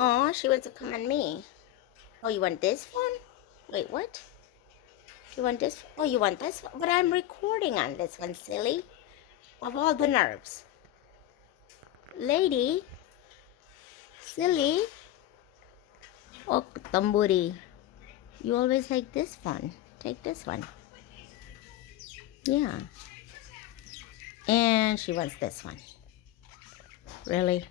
Oh, she wants to command me. Oh, you want this one? Wait, what? You want this? Oh, you want this one? But I'm recording on this one, silly. Of all the nerves. Lady, silly. Oh, tamburi. You always take this one. Take this one. Yeah. And she wants this one. Really?